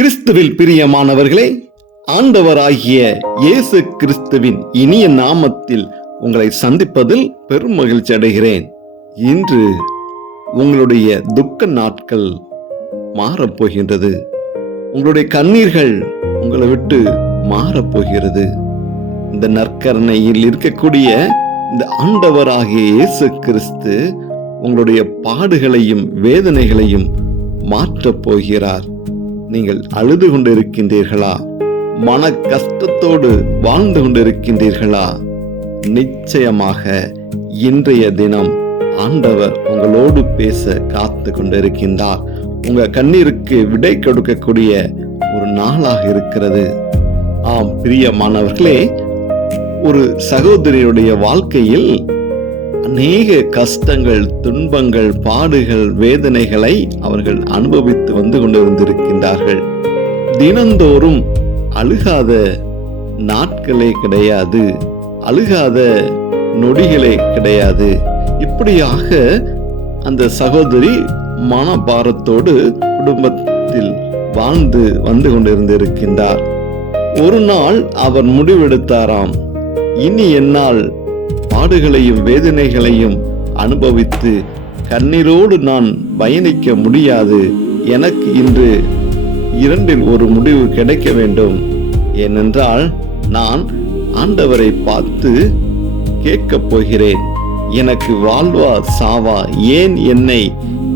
கிறிஸ்துவில் பிரியமானவர்களே, ஆண்டவராகிய இயேசு கிறிஸ்துவின் இனிய நாமத்தில் உங்களை சந்திப்பதில் பெரும் மகிழ்ச்சி அடைகிறேன். இன்று உங்களுடைய துக்க நாட்கள் மாறப்போகின்றது. உங்களுடைய கண்ணீர்கள் உங்களை விட்டு மாறப்போகிறது. இந்த நற்கருணையில் இருக்கக்கூடிய இந்த ஆண்டவராகிய இயேசு கிறிஸ்து உங்களுடைய பாடுகளையும் வேதனைகளையும் மாற்றப் போகிறார். நீங்கள் அழுது கொண்டிருக்கின்றீர்களா? மன கஷ்டத்தோடு வாழ்ந்து கொண்டிருக்கின்றீர்களா? நிச்சயமாக இன்றைய தினம் ஆண்டவர் உங்களோடு பேச காத்து கொண்டிருக்கின்றார். உங்க கண்ணீருக்கு விடை கொடுக்கக்கூடிய ஒரு நாளாக இருக்கிறது. ஆம் பிரியமானவர்களே, ஒரு சகோதரியுடைய வாழ்க்கையில் அநேக கஷ்டங்கள், துன்பங்கள், பாடுகள், வேதனைகளை அவர்கள் அனுபவித்து வந்து கொண்டிருந்திருக்கின்றார்கள். தினந்தோறும் அழுகாத நாட்களே கிடையாது, அழுகாத நொடிகளே கிடையாது. இப்படியாக அந்த சகோதரி மனபாரத்தோடு குடும்பத்தில் வாழ்ந்து வந்து கொண்டிருந்திருக்கின்றார். ஒரு நாள் அவர் முடிவெடுத்தாராம், இனி என்னால் பாடுகளையும் வேதனைகளையும் அனுபவித்து கண்ணீரோடு நான் பயணிக்க முடியாது. எனக்கு இன்று இரண்டில் ஒரு முடிவு கிடைக்க வேண்டும். ஏனென்றால் நான் ஆண்டவரை பார்த்து கேட்கப் போகிறேன், எனக்கு வாழ்வா சாவா, ஏன் என்னை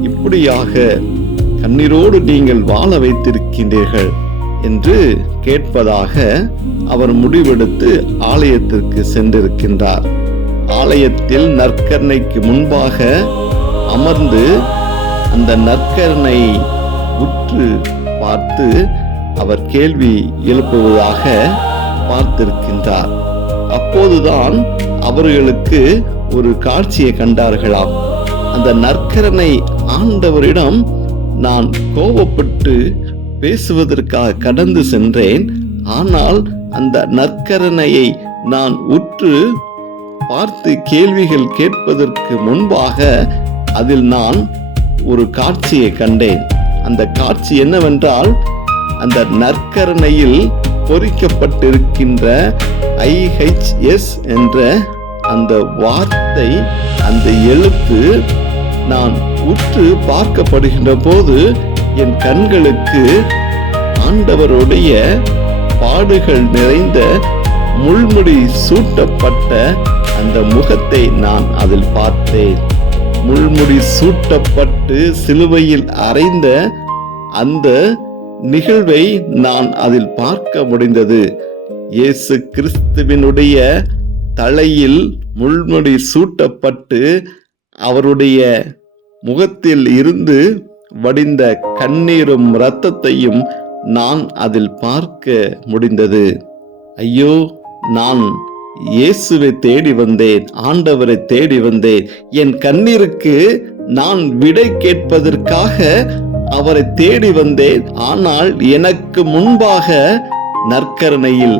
இப்படியாக கண்ணீரோடு நீங்கள் வாழ வைத்திருக்கின்றீர்கள் என்று கேட்பதாக அவர் முடிவெடுத்து ஆலயத்திற்கு சென்றிருக்கின்றார். ஆலயத்தில் நற்கருணைக்கு முன்பாக அமர்ந்து அந்த நற்கருணை உற்று பார்த்து அவர் கேள்வி எழுப்புவதாக பார்த்திருக்கின்றார். அப்போதுதான் அவர்களுக்கு ஒரு காட்சியை கண்டார்களாம். அந்த நற்கருணை ஆண்டவரிடம் நான் கோபப்பட்டு பேசுவதற்காக கடந்து சென்றேன். ஆனால் அந்த நற்கருணையை நான் உற்று பார்த்து கேள்விகள் கேட்பதற்கு முன்பாக அதில் நான் ஒரு காட்சியை கண்டேன். அந்த காட்சி என்னவென்றால், அந்த நற்கருணையில் பொறிக்கப்பட்டிருக்கின்ற IHS என்ற அந்த வார்த்தை, அந்த எழுத்து நான் உற்று பார்க்கப்படுகின்ற போது என் கண்களுக்கு ஆண்டவருடைய பாடுகள் நிறைந்த முள்முடி சூட்டப்பட்ட அந்த முகத்தை நான் அதில் பார்த்தேன். முள்முடி சூட்டப்பட்டு சிலுவையில் அறைந்த அந்த நிகழ்வை நான் அதில் பார்க்க முடிந்தது. இயேசு கிறிஸ்துவினுடைய தலையில் முள்முடி சூட்டப்பட்டு அவருடைய முகத்தில் இருந்து வடிந்த கண்ணீரும் இரத்தத்தையும் நான் அதில் பார்க்க முடிந்தது. ஐயோ, நான் இயேசுவை தேடி வந்தேன், ஆண்டவரை தேடி வந்தேன். என் கண்ணீருக்கு நான் விடை கேட்பதற்காக அவரை தேடி வந்தேன். ஆனால் எனக்கு முன்பாக நற்கருணையில்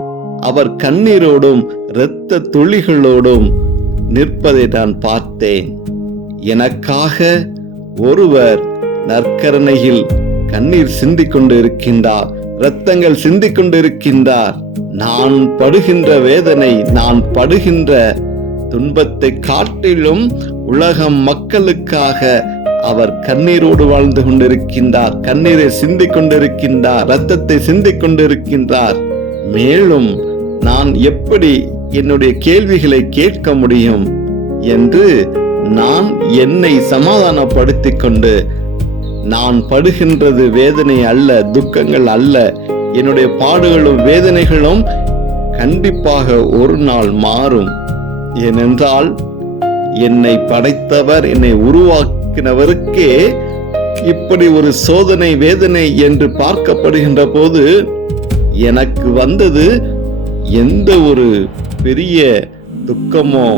அவர் கண்ணீரோடும் இரத்த துளிகளோடும் நிற்பதை நான் பார்த்தேன். எனக்காக ஒருவர் நற்கருணையில் கண்ணீர் சிந்திக் கொண்டு இருக்கின்றார், இரத்தங்கள் சிந்திக் கொண்டு இருக்கின்றார். நான் படுகின்ற வேதனை, நான் படுகின்ற துன்பத்தை காட்டிலும் உலகம் மக்களுக்காக அவர் கண்ணீரோடு வாழ்ந்து கொண்டிருக்கின்றார், கண்ணீரை சிந்திக் கொண்டிருக்கின்றார், இரத்தத்தை சிந்திக் கொண்டிருக்கின்றார். மேலும் நான் எப்படி என்னுடைய கேள்விகளை கேட்க முடியும் என்று நான் என்னை சமாதானப்படுத்திக் கொண்டு, நான் படுகின்றது வேதனை அல்ல, துக்கங்கள் அல்ல, என்னுடைய பாடுகளும் வேதனைகளும் கண்டிப்பாக ஒரு நாள் மாறும். ஏனென்றால் என்னை படைத்தவர், என்னை உருவாக்கினவருக்கே இப்படி ஒரு சோதனை வேதனை என்று பார்க்கப்படுகின்ற போது எனக்கு வந்தது எந்த ஒரு பெரிய துக்கமோ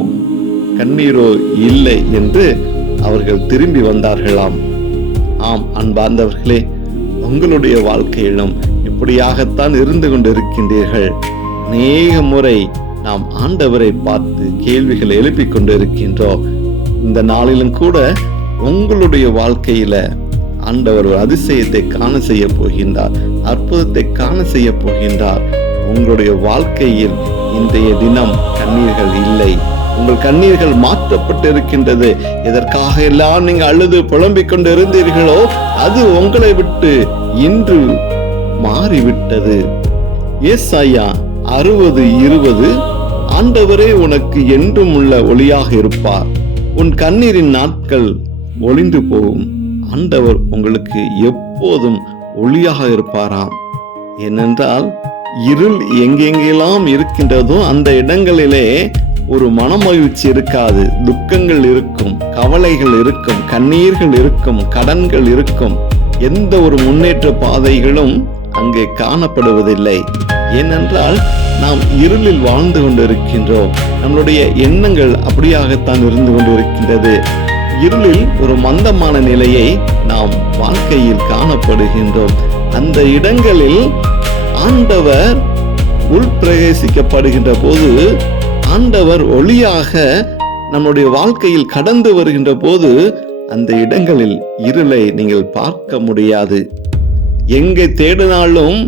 கண்ணீரோ இல்லை என்று அவர்கள் திரும்பி வந்தார்களாம். ஆம் அன்பார்ந்தவர்களே, உங்களுடைய வாழ்க்கையிலும் இப்படியாகத்தான் இருந்து கொண்டிருக்கின்றீர்கள். அநேக முறை நாம் ஆண்டவரை பார்த்து கேள்விகளை எழுப்பிக் கொண்டிருக்கின்றோம். இந்த நாளிலும் கூட உங்களுடைய வாழ்க்கையில ஆண்டவர் ஒரு அதிசயத்தை காண செய்ய போகின்றார், அற்புதத்தை காண செய்ய போகின்றார். உங்களுடைய வாழ்க்கையில் இன்றைய தினம் கண்ணீர்கள் இல்லை. உங்கள் கண்ணீர்கள் மாற்றப்பட்டு இருக்கின்றது. எதற்காக எல்லாம் நீங்க அழுது புலம்பிக் கொண்டு இருந்தீர்களோ அது உங்களை விட்டு இன்று மாறிவிட்டது. ஏசாயா 60:20, ஆண்டவரே உனக்கு என்றும் உள்ள ஒளியாக இருப்பார், உன் கண்ணீரின் நாட்கள் ஒளிந்து போகும். ஆண்டவர் உங்களுக்கு எப்போதும் ஒளியாக இருப்பாராம். ஏனென்றால் இருள் எங்கெங்கெல்லாம் இருக்கின்றதோ அந்த இடங்களிலே ஒரு மனமகிழ்ச்சி இருக்காது. துக்கங்கள் இருக்கும், கவலைகள் இருக்கும், கண்ணீர்கள் இருக்கும், கடன்கள் இருக்கும். எந்த ஒரு முன்னேற்ற பாதைகளும் அங்கே காணப்படுவதில்லை. ஏனென்றால் நாம் இருளில் வாழ்ந்து கொண்டிருக்கின்றோம். நம்முடைய எண்ணங்கள் அப்படியாகத்தான் இருந்து கொண்டிருக்கின்றது. இருளில் ஒரு மந்தமான நிலையை நாம் வாழ்க்கையில் காணப்படுகின்றோம். அந்த இடங்களில் ஆண்டவர் உள்பிரவேசிக்கப்படுகின்ற போது, ஆண்டவர் ஒளியாக நம்முடைய வாழ்க்கையில் கடந்து வருகின்ற போது அந்த இடங்களில் இருளை நீங்கள் பார்க்க முடியாது. எங்கே தேடினாலும்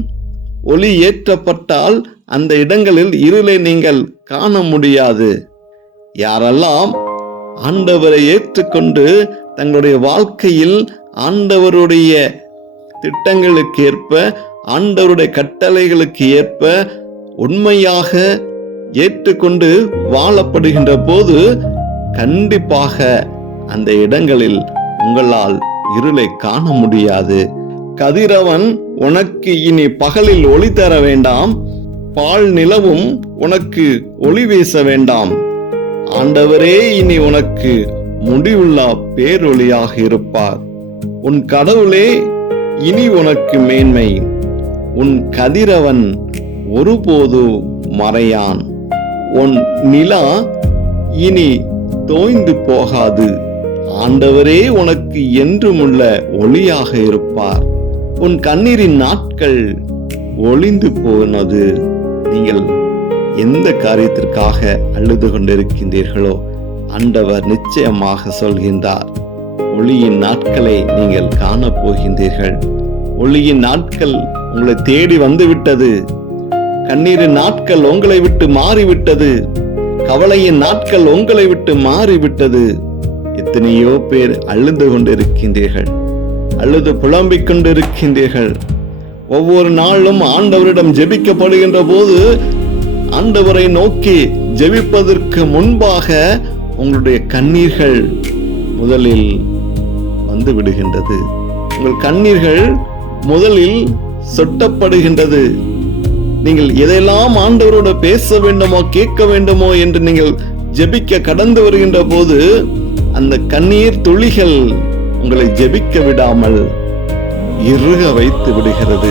ஒளி ஏற்றப்பட்டால் அந்த இடங்களில் இருளை நீங்கள் காண முடியாது. யாரெல்லாம் ஆண்டவரை ஏற்றுக்கொண்டு தங்களுடைய வாழ்க்கையில் ஆண்டவருடைய திட்டங்களுக்கு ஏற்ப, ஆண்டவருடைய கட்டளைகளுக்கு ஏற்ப உண்மையாக ஏற்றுக்கொண்டு வாழப்படுகின்ற போது கண்டிப்பாக அந்த இடங்களில் உங்களால் இருளை காண முடியாது. கதிரவன் உனக்கு இனி பகலில் ஒளி தர வேண்டாம், பால் நிலவும் உனக்கு ஒளி வீச வேண்டாம். ஆண்டவரே இனி உனக்கு முடிவுள்ள பேரொளியாக இருப்பார். உன் கடவுளே இனி உனக்கு மேன்மை. உன் கதிரவன் ஒருபோது மறையான். உன் நிலா இனி தோய்ந்து போகாது. ஆண்டவரே உனக்கு என்றுமுள்ள ஒளியாக இருப்பார். உன் கண்ணீரின் நாட்கள் ஒளிந்து போனது. நீங்கள் எந்த காரியத்திற்காக அழுது கொண்டிருக்கின்றீர்களோ ஆண்டவர் நிச்சயமாக சொல்கின்றார், ஒளியின் நாட்களை நீங்கள் காண போகின்றீர்கள். ஒளியின் நாட்கள் உங்களை தேடி வந்துவிட்டது. கண்ணீரின் நாட்கள் உங்களை விட்டு மாறிவிட்டது. கவலையின் நாட்கள் உங்களை விட்டு மாறிவிட்டது. எத்தனையோ பேர் அழுது கொண்டிருக்கின்றீர்கள், அழுது புலம்பிக் கொண்டிருக்கின்றீர்கள். ஒவ்வொரு நாளும் ஆண்டவரிடம் ஜெபிக்கப்படுகின்ற போது ஆண்டவரை நோக்கி ஜெபிப்பதற்கு முன்பாக உங்களுடைய கண்ணீர்கள் முதலில் வந்து விடுகின்றது. உங்கள் கண்ணீர்கள் முதலில் சொட்டப்படுகின்றது. நீங்கள் எதையெல்லாம் ஆண்டவரோட பேச வேண்டுமோ கேட்க வேண்டுமோ என்று நீங்கள் ஜெபிக்க கடந்து வருகின்ற போது அந்த கண்ணீர் துளிகள் உங்களை ஜெபிக்க விடாமல் இறுக வைத்து விடுகிறது.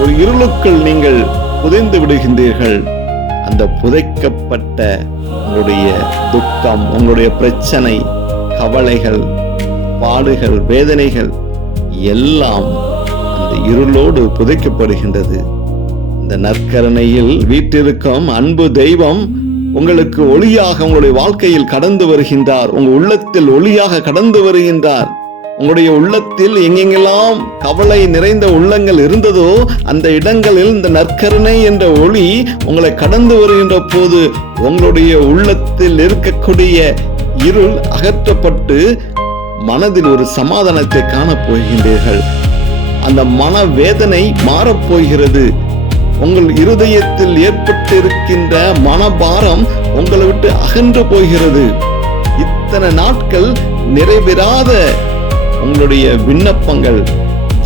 ஒரு இருளுக்குள் நீங்கள் புதைந்து விடுகின்றீர்கள். அந்த புதைக்கப்பட்ட உங்களுடைய துக்கம், உங்களுடைய பிரச்சனை, கவலைகள், பாடுகள், வேதனைகள் எல்லாம் அந்த இருளோடு புதைக்கப்படுகின்றது. இந்த நற்கருணையில் வீற்றிருக்கும் அன்பு தெய்வம் உங்களுக்கு ஒளியாக உங்களுடைய வாழ்க்கையில் கடந்து வருகின்றார். உங்க உள்ளத்தில் ஒளியாக கடந்து வருகின்றார். உங்களுடைய உள்ளத்தில் எங்கெங்கெல்லாம் கவலை நிறைந்த உள்ளங்கள் இருந்ததோ அந்த இடங்களில் இந்த நற்கருணை என்ற ஒளி உங்களை கடந்து வருகின்ற போது உங்களுடைய உள்ளத்தில் இருக்கக்கூடிய இருள் அகற்றப்பட்டு மனதில் ஒரு சமாதானத்தை காணப் போகின்றீர்கள். அந்த மன வேதனை மாறப்போகிறது. உங்கள் இருதயத்தில் ஏற்பட்டு இருக்கின்ற மனபாரம் உங்களை விட்டு அகன்று போகிறது. இத்தனை நாட்கள் நிறைவேறாத உங்களுடைய விண்ணப்பங்கள்,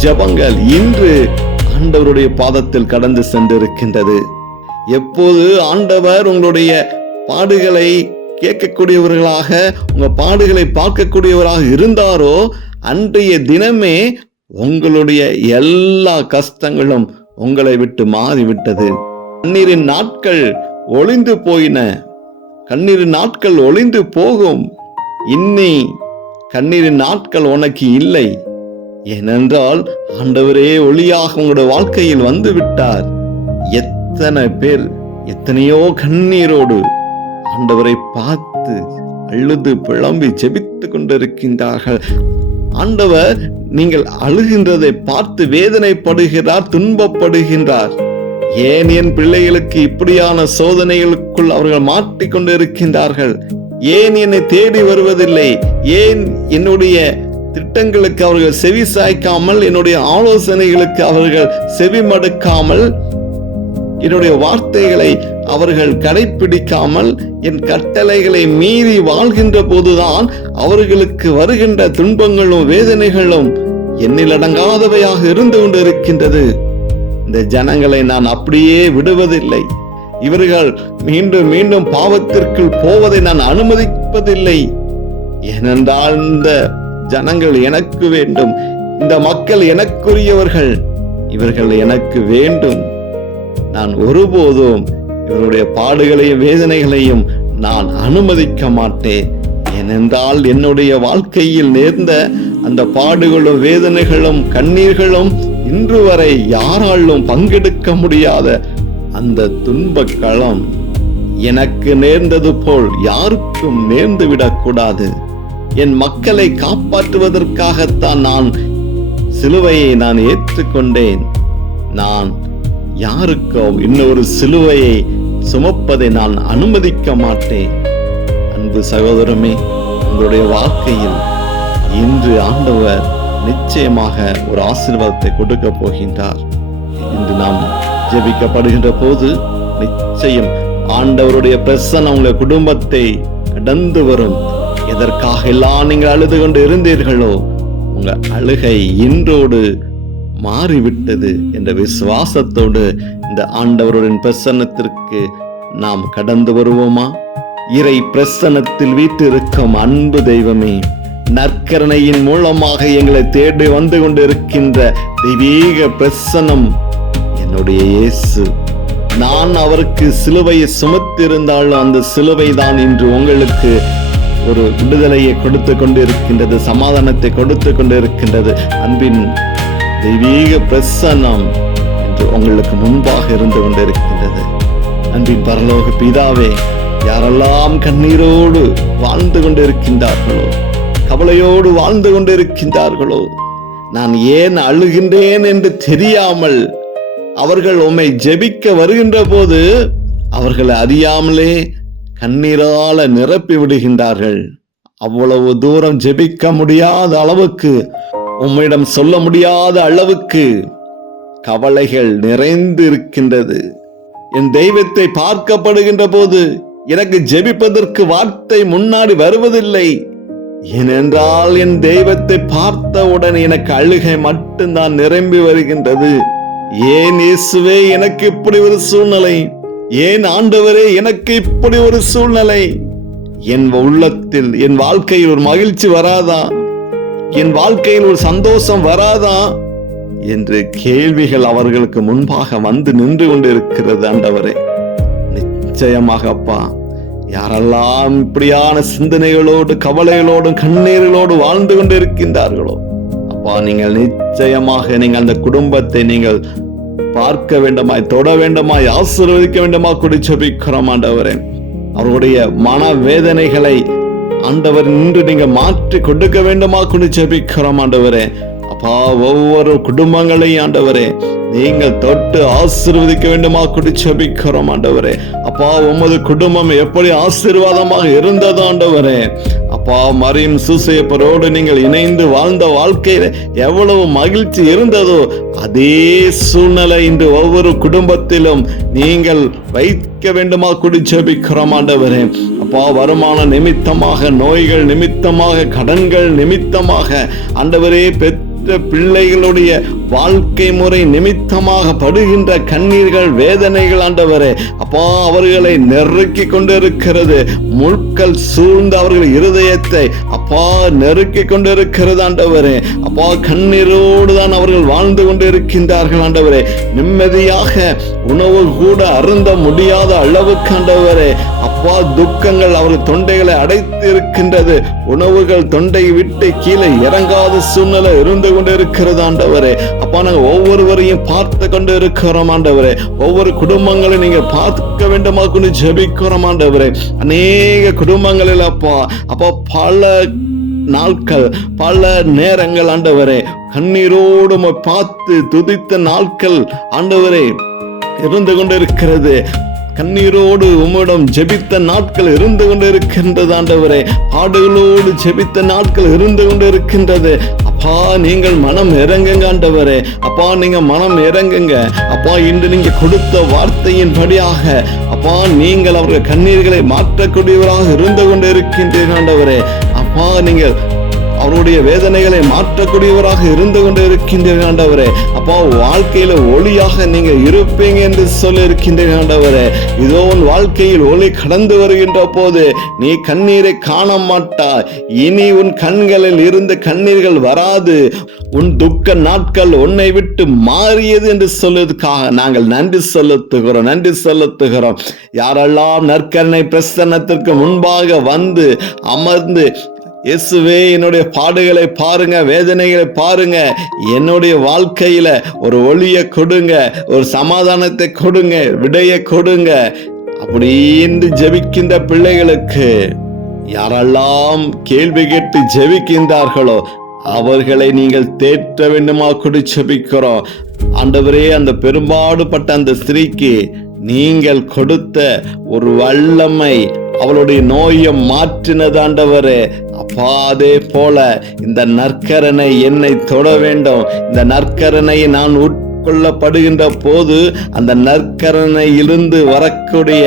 ஜெபங்கள் இன்று ஆண்டவருடைய பாதத்தில் கடந்து சென்றிருக்கின்றது. எப்போது ஆண்டவர் உங்களுடைய பாடுகளை கேட்கக்கூடியவர்களாக, உங்க பாடுகளை பார்க்கக்கூடியவராக இருந்தாரோ அன்றைய தினமே உங்களுடைய எல்லா கஷ்டங்களும் உங்களை விட்டு மாறிவிட்டது. கண்ணீரின் நாட்கள் ஒளிந்து போயின. கண்ணீரின் நாட்கள் ஒளிந்து போகும். இன்னி கண்ணீரின் நாட்கள் உனக்கு இல்லை. ஏனென்றால் ஆண்டவரே ஒளியாக உங்களுடைய வாழ்க்கையில் வந்து விட்டார். எத்தனை பேர் எத்தனையோ கண்ணீரோடு ஆண்டவரை பார்த்து அழுது புலம்பி ஜெபித்து கொண்டிருக்கின்றார்கள். ஆண்டவர் நீங்கள் அழுகின்றதை பார்த்து வேதனைப்படுகிறார், துன்பப்படுகின்றார். ஏன் என் பிள்ளைகளுக்கு இப்படியான சோதனைகளுக்குள் அவர்கள் மாட்டிக்கொண்டு இருக்கின்றார்கள்? ஏன் என்னை தேடி வருவதில்லை? ஏன் என்னுடைய திட்டங்களுக்கு அவர்கள் செவி சாய்க்காமல், என்னுடைய ஆலோசனைகளுக்கு அவர்கள் செவி மடுக்காமல், என்னுடைய வார்த்தைகளை அவர்கள் கடைபிடிக்காமல், என் கட்டளைகளை மீறி வாழ்கின்ற போதுதான் அவர்களுக்கு வருகின்ற துன்பங்களும் வேதனைகளும் எண்ணிலடங்காதவையாக இருந்து கொண்டு இருக்கின்றது. இந்த ஜனங்களை நான் அப்படியே விடுவதில்லை. இவர்கள் மீண்டும் மீண்டும் பாவத்திற்குள் போவதை நான் அனுமதிப்பதில்லை. ஏனென்றால் இந்த ஜனங்கள் எனக்கு வேண்டும், இந்த மக்கள் எனக்குரியவர்கள், இவர்கள் எனக்கு வேண்டும். நான் ஒருபோதும் இவருடைய பாடுகளையும் வேதனைகளையும் நான் அனுமதிக்க மாட்டேன். ஏனென்றால் என்னுடைய வாழ்க்கையில் நேர்ந்த அந்த பாடுகளும் வேதனைகளும் கண்ணீர்களும் இன்று வரை யாராலும் பங்கெடுக்க முடியாத அந்த துன்பக் களம் எனக்கு நேர்ந்தது போல் யாருக்கும் நேர்ந்து விடக்கூடாது. என் மக்களை காப்பாற்றுவதற்காகத்தான் நான் சிலுவையை நான் ஏற்றுக்கொண்டேன். நான் யாருக்கும் இன்னொரு சிலுவையை சுமப்பதை நான் அனுமதிக்க மாட்டேன். அன்பு சகோதரமே, உங்களுடைய வாழ்க்கையில் இன்று ஆண்டவர் நிச்சயமாக ஒரு ஆசீர்வாதத்தை கொடுக்க போகின்றார். இன்று நாம் ஜெபிக்கப்படுகின்ற போது நிச்சயம் ஆண்டவருடைய பிரசன்னம் உங்கள் குடும்பத்தை கடந்து வரும். எதற்காக எல்லாம் நீங்கள் அழுது கொண்டு இருந்தீர்களோ உங்க அழுகை இன்றோடு மாறிவிட்டது என்ற விசுவாசத்தோடு இந்த ஆண்டவருடைய பிரசன்னத்திற்கு நாம் கடந்து வருவோமா? இறை பிரசன்னத்தில் வீற்றிருக்கும் அன்பு தெய்வமே, நற்கருணையின் மூலமாக எங்களை தேடி வந்து கொண்டு இருக்கின்ற தெய்வீக பிரசன்னம் என்னுடைய இயேசு. நான் அவருக்கு சிலுவையை சுமத்திருந்தாலும் அந்த சிலுவை தான் இன்று உங்களுக்கு ஒரு விடுதலையை கொடுத்து கொண்டு இருக்கின்றது, சமாதானத்தை கொடுத்து கொண்டு இருக்கின்றது. அன்பின் தெய்வீக பிரசன்னம் என்று உங்களுக்கு முன்பாக இருந்து கொண்டிருக்கின்றது. அன்பின் பரலோக பிதாவே, யாரெல்லாம் கண்ணீரோடு வாழ்ந்து கொண்டிருக்கின்றார்களோ, கவலையோடு வாழ்ந்து கொண்டிருக்கின்றார்களோ, நான் ஏன் அழுகின்றேன் என்று தெரியாமல் அவர்கள் உம்மை ஜெபிக்க வருகின்ற போது அவர்களை அறியாமலே கண்ணீரால நிரப்பி விடுகின்றார்கள். அவ்வளவு தூரம் ஜெபிக்க முடியாத அளவுக்கு, உம்மிடம் சொல்ல முடியாத அளவுக்கு கவலைகள் நிறைந்து இருக்கின்றது. என் தெய்வத்தை பார்க்கப்படுகின்ற போது எனக்கு ஜெபிப்பதற்கு வார்த்தை முன்னாடி வருவதில்லை. ஏனென்றால் என் தெய்வத்தை பார்த்தவுடன் எனக்கு அழுகை மட்டும்தான் நிரம்பி வருகின்றது. ஏன் இயேசுவே எனக்கு இப்படி ஒரு சூழ்நிலை? ஏன் ஆண்டவரே எனக்கு இப்படி ஒரு சூழ்நிலை? என் உள்ளத்தில், என் வாழ்க்கையில் ஒரு மகிழ்ச்சி வராதா? என் வாழ்க்கையில் ஒரு சந்தோஷம் வராதா என்று கேள்விகள் அவர்களுக்கு முன்பாக வந்து நின்று கொண்டிருக்கிறது. ஆண்டவரே, நிச்சயமாக அப்பா, யாரெல்லாம் இப்படியான சிந்தனைகளோடு கவலைகளோடும் கண்ணீர்களோடு வாழ்ந்து கொண்டு இருக்கின்றார்களோ அப்பா, நீங்கள் நிச்சயமாக நீங்கள் அந்த குடும்பத்தை நீங்கள் பார்க்க வேண்டுமாய், தொட வேண்டுமாய், ஆசீர்வதிக்க வேண்டுமா கூடி ஜெபிக்கிறோம் ஆண்டவரே. அவருடைய மன வேதனைகளை ஆண்டவர் நின்று நீங்க மாற்றி கொடுக்க வேண்டுமா கூடி ஜெபிக்கிறோம் ஆண்டவரே. அப்பா, ஒவ்வொரு குடும்பங்களையும் ஆண்டவரே நீங்கள் தொட்டு ஆசீர்வதிக்க வேண்டுமா கூடி ஜெபிக்கிறோம் ஆண்டவரே. அப்பா, உமது குடும்பம் எப்படி ஆசீர்வாதமாக இருந்தது ஆண்டவரே. அப்பா, மரியம் சூசையப்பரோடு நீங்கள் இணைந்து வாழ்ந்த வாழ்க்கையில எவ்வளவு மகிழ்ச்சி இருந்ததோ அதே சூழ்நிலை இன்று ஒவ்வொரு குடும்பத்திலும் நீங்கள் வைக்க வேண்டுமா கூடி ஜெபிக்கிறோம் ஆண்டவரே. அப்பா, வருமான நிமித்தமாக, நோய்கள் நிமித்தமாக, கடன்கள் நிமித்தமாக ஆண்டவரே, பிள்ளைகளுடைய வாழ்க்கை முறை நிமித்தமாக படுகின்ற கண்ணீர்கள், வேதனைகள் ஆண்டவரே அப்பா, அவர்களை நெருக்கி கொண்டிருக்கிறது. முட்கள் சூழ்ந்த அவர்கள் இருதயத்தை அப்பா நெருக்கி கொண்டிருக்கிறது ஆண்டவரே. அப்பா, கண்ணீரோடு தான் அவர்கள் வாழ்ந்து கொண்டிருக்கின்றார்கள் ஆண்டவரே. நிம்மதியாக உணவு கூட அருந்த முடியாத அளவுக்கு ஆண்டவரே அப்பா, துக்கங்கள் அவர்கள் தொண்டைகளை அடைத்து இருக்கின்றது. உணவுகள் தொண்டை விட்டு கீழே இறங்காத சூழ்நிலை இருந்து கொண்டு இருக்கிறது ஆண்டவரே. அப்பா, நாங்கள் ஒவ்வொருவரையும் பார்த்து கொண்டு இருக்கிறோம் ஆண்டவரே. ஒவ்வொரு குடும்பங்களை நீங்க பார்க்க வேண்டுமா கொண்டு ஜெபிக்கிறோம் ஆண்டவரே. அநேக குடும்பங்களில் அப்பா பல நாட்கள், பல நேரங்கள் ஆண்டவரே கண்ணீரோடு பார்த்து துதித்த நாட்கள் ஆண்டவரே இருந்து கொண்டிருக்கிறது. கண்ணீரோடு உம்மிடம் ஜெபித்த நாட்கள் இருந்து கொண்டு இருக்கின்றது ஆண்டவரே. பாடுகளோடு ஜெபித்த நாட்கள் இருந்து கொண்டு இருக்கின்றது. அப்பா, நீங்கள் மனம் இறங்குங்க ஆண்டவரே. அப்பா, நீங்க மனம் இறங்குங்க அப்பா. இன்று நீங்க கொடுத்த வார்த்தையின் படியாக அப்பா, நீங்கள் அவர்கள் கண்ணீர்களை மாற்றக்கூடியவராக இருந்து கொண்டு இருக்கின்றீர்கள் ஆண்டவரே. அப்பா, நீங்கள் அவருடைய வேதனைகளை மாற்றக்கூடியவராக இருந்து கொண்டு இருக்கின்றீர்கள் ஆண்டவரே. அப்பா, வாழ்க்கையில ஒளியாக நீங்க இருப்பீங்க என்று சொல்லி இருக்கின்றீர்கள் ஆண்டவரே. இதோ உன் வாழ்க்கையில் ஒளி கடந்து வருகின்ற போது நீ கண்ணீரை காண மாட்டாய். இனி உன் கண்களில் இருந்து கண்ணீர்கள் வராது. உன் துக்க நாட்கள் உன்னை விட்டு மாறியது என்று சொல்வதற்காக நாங்கள் நன்றி செலுத்துகிறோம். யாரெல்லாம் நற்கருணை பிரசன்னத்திற்கு முன்பாக வந்து அமர்ந்து, இயேசுவே என்னுடைய பாடுகளை பாருங்க, வேதனைகளை பாருங்க, என்னுடைய வாழ்க்கையில ஒரு ஒளியை கொடுங்க, ஒரு சமாதானத்தை கொடுங்க, விடையை கொடுங்க அப்படின்னு ஜெபிக்கின்ற பிள்ளைகளுக்கு, யாரெல்லாம் கேள்வி கேட்டு ஜெபிக்கின்றார்களோ அவர்களை நீங்கள் தேற்ற வேண்டுமா கொடு ஜெபிக்கிறோம் ஆண்டவரே. அந்த பெரும்பாடுபட்ட அந்த ஸ்திரீக்கு நீங்கள் கொடுத்த ஒரு வல்லமை அவளுடைய நோயை மாற்றினது ஆண்டவரே. அப்பா, அதே போல இந்த நற்கரணை என்னை தொட வேண்டும். இந்த நற்கரணையை நான் உட்கொள்ளப்படுகின்ற போது அந்த நற்கரணையிலிருந்து வரக்கூடிய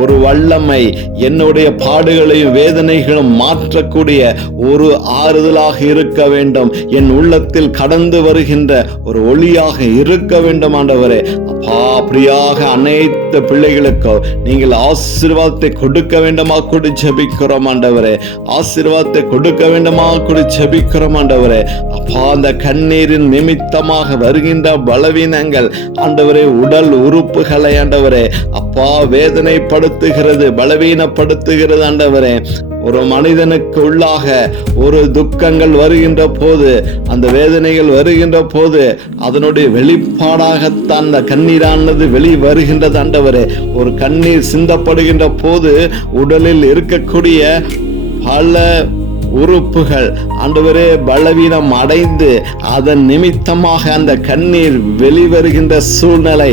ஒரு வல்லமை என்னுடைய பாடுகளையும் வேதனைகளும் மாற்றக்கூடிய ஒரு ஆறுதலாக இருக்க வேண்டும். என் உள்ளத்தில் கடந்து வருகின்ற ஒரு ஒளியாக இருக்க வேண்டும் ஆண்டவரே. அப்பா, அப்படியாக அனைத்து பிள்ளைகளுக்கும் நீங்கள் ஆசீர்வாதத்தை கொடுக்க வேண்டுமா கொடு ஜெபிக்கிறோம் ஆண்டவரே. ஆசீர்வாதத்தை கொடுக்க வேண்டுமா கொடு ஜெபிக்கிறோம் ஆண்டவரே. அப்பா, அந்த கண்ணீரின் நிமித்தமாக வருகின்ற பலவீனங்கள் ஆண்டவரே, உடல் உறுப்புகளை ஆண்டவரே அப்பா வேதனைப்படுத்துகிறது, பலவீனப்படுத்துகிறது ஆண்டவரே. ஒரு மனிதனுக்கு உள்ளாக ஒரு துக்கங்கள் வருகின்ற போது, அந்த வேதனைகள் வருகின்ற போது அதனுடைய வெளிப்பாடாகத்தான் அந்த கண்ணீரானது வெளி வருகின்றது ஆண்டவரே. ஒரு கண்ணீர் சிந்தப்படுகின்ற போது உடலில் இருக்கக்கூடிய பல உறுப்புகள் ஆண்டவரே பலவீனம் அடைந்து அதன் நிமித்தமாக அந்த கண்ணீர் வெளிவருகின்ற சூழ்நிலை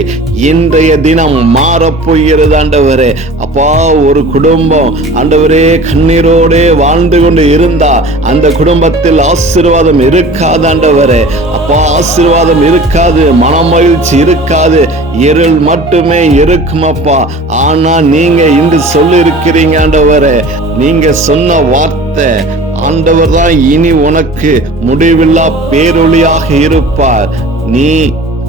இன்றைய தினம் மாறப்போகிறது ஆண்டவரே. அப்பா, ஒரு குடும்பம் ஆண்டவரே கண்ணீரோடே வாழ்ந்து கொண்டு இருந்தா அந்த குடும்பத்தில் ஆசீர்வாதம் இருக்காது ஆண்டவரே. அப்பா, ஆசீர்வாதம் இருக்காது, மனமகிழ்ச்சி இருக்காது, இருள் மட்டுமே இருக்கும் அப்பா. ஆனா நீங்க இன்று சொல்லி இருக்கிறீங்க ஆண்டவரே, நீங்க சொன்ன வார்த்தை ஆண்டவர் தான் இனி உனக்கு முடிவில்லா பேரொளியாக இருப்பார். நீ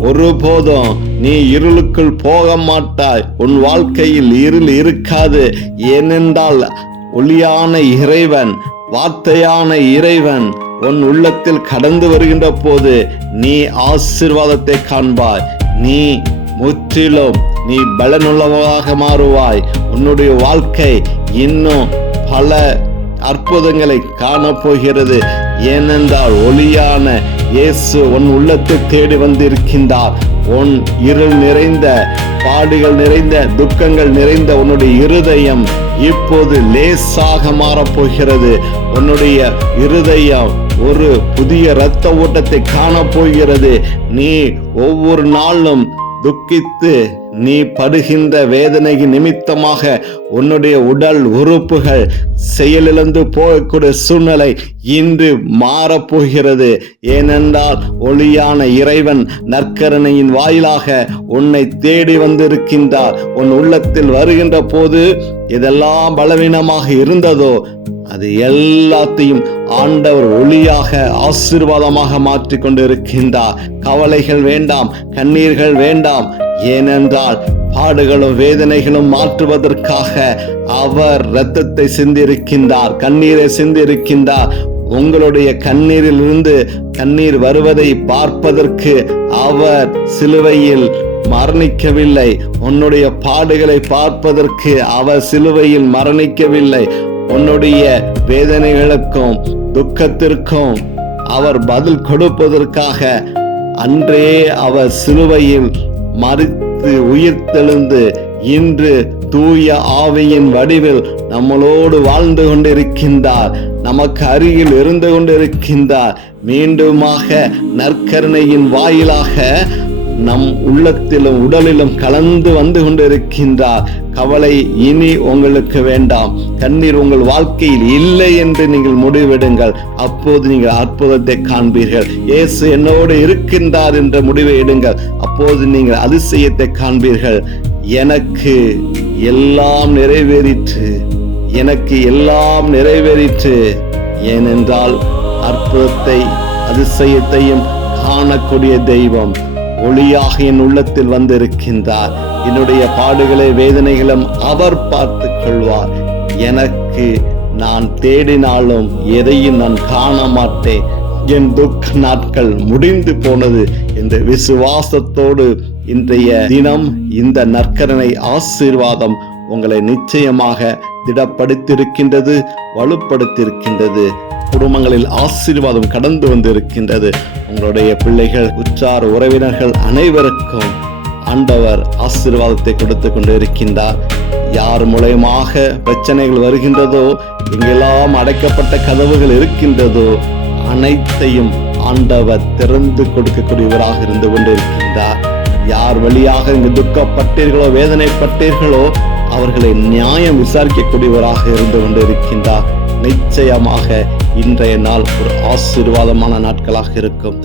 ஒருபோதும் நீ இருளுக்குள் போக மாட்டாய். உன் வாழ்க்கையில் இருள் இருக்காது. ஏனென்றால் ஒளியான இறைவன், வார்த்தையான இறைவன் உன் உள்ளத்தில் கடந்து வருகின்ற போது நீ ஆசீர்வாதத்தை காண்பாய். நீ முற்றிலும் நீ பலனுள்ளவராக மாறுவாய். உன்னுடைய வாழ்க்கை இன்னும் பல அற்புதங்களை காணப்போகிறது. ஏனென்றால் ஒளியான இயேசு உன் உள்ளத்தை தேடி வந்திருக்கின்றார். உன் இருள் நிறைந்த, பாடுகள் நிறைந்த, துக்கங்கள் நிறைந்த உன்னுடைய இருதயம் இப்போது லேசாக மாறப்போகிறது. உன்னுடைய இருதயம் ஒரு புதிய இரத்த ஓட்டத்தை காணப்போகிறது. நீ ஒவ்வொரு நாளும் துக்கித்து நீ படுகின்ற வேதனைக்கு நிமித்தமாக உன்னுடைய உடல் உறுப்புகள் செயலிழந்து போகக்கூடிய சூழ்நிலை இன்று மாறப்போகிறது. ஏனென்றால் ஒளியான இறைவன் நற்கருணையின் வாயிலாக உன்னை தேடி வந்திருக்கின்றார். உன் உள்ளத்தில் வருகின்ற போது இதெல்லாம் பலவீனமாக இருந்ததோ அது எல்லாத்தையும் ஆண்டவர் ஒளியாக ஆசீர்வாதமாக மாற்றிக் கொண்டிருக்கின்றார். கவலைகள் வேண்டாம், கண்ணீர்கள் வேண்டாம். ஏனென்றால் பாடுகளும் வேதனைகளும் மாற்றுவதற்காக அவர் இரத்தத்தை சிந்திருக்கின்றார், கண்ணீரை சிந்திருக்கின்றார். உங்களுடைய கண்ணீரில் இருந்து கண்ணீர் வருவதை பார்ப்பதற்கு அவர் சிலுவையில் மரணிக்கவில்லை. உன்னுடைய பாடுகளை பார்ப்பதற்கு அவர் சிலுவையில் மரணிக்கவில்லை. உன்னுடைய வேதனைகளுக்கும் துக்கத்திற்கும் அவர் பதில் கொடுப்பதற்காக அன்றே அவர் சிலுவையில் மரித்து உயிர்த்தெழுந்து இன்று தூய ஆவியின் வடிவில் நம்மளோடு வாழ்ந்து கொண்டிருக்கின்றார். நமக்கு அருகில் இருந்து கொண்டிருக்கின்றார். மீண்டுமாக நற்கருணையின் வாயிலாக நம் உள்ளத்திலும் உடலிலும் கலந்து வந்து கொண்டிருக்கின்றார். கவலை இனி உங்களுக்கு வேண்டாம். கண்ணீர் உங்கள் வாழ்க்கையில் இல்லை என்று நீங்கள் முடிவெடுங்கள். அப்போது நீங்கள் அற்புதத்தை காண்பீர்கள். இயேசு என்னோடு இருக்கின்றார் என்ற முடிவை எடுங்கள். அப்போது நீங்கள் அதிசயத்தை காண்பீர்கள். எனக்கு எல்லாம் நிறைவேறிற்று, எனக்கு எல்லாம் நிறைவேறிற்று. ஏனென்றால் அற்புதத்தை அதிசயத்தையும் காணக்கூடிய தெய்வம் ஒளியாக என் உள்ளத்தில் வந்திருக்கின்றார். என்னுடைய பாடுகளை வேதனைகளும் அவர் பார்த்து கொள்வார். எனக்கு நான் தேடினாலும் எதையும் நான் காண மாட்டேன். என் துக்க நாட்கள் முடிந்து போனது என்ற விசுவாசத்தோடு இன்றைய தினம் இந்த நற்கருணை ஆசீர்வாதம் உங்களை நிச்சயமாக திடப்படுத்தியிருக்கின்றது, வலுப்படுத்தியிருக்கின்றது. குடும்பங்களில் ஆசீர்வாதம் கடந்து வந்து இருக்கின்றது. உங்களுடைய பிள்ளைகள், உற்றார் உறவினர்கள் அனைவருக்கும் ஆண்டவர் ஆசீர்வாதத்தை கொடுத்து கொண்டு இருக்கின்றார். யார் மூலமாக பிரச்சனைகள் வருகின்றதோ, எங்கெல்லாம் அடைக்கப்பட்ட கதவுகள் இருக்கின்றதோ அனைத்தையும் ஆண்டவர் திறந்து கொடுக்கக்கூடியவராக இருந்து கொண்டு இருக்கின்றார். யார் வழியாக இங்கு துக்கப்பட்டீர்களோ, வேதனைப்பட்டீர்களோ அவர்களை நியாயம் விசாரிக்கக்கூடியவராக இருந்து கொண்டு இருக்கின்றார். நிச்சயமாக இன்றைய நாள் ஒரு ஆசீர்வாதமான நாட்களாக இருக்கும்.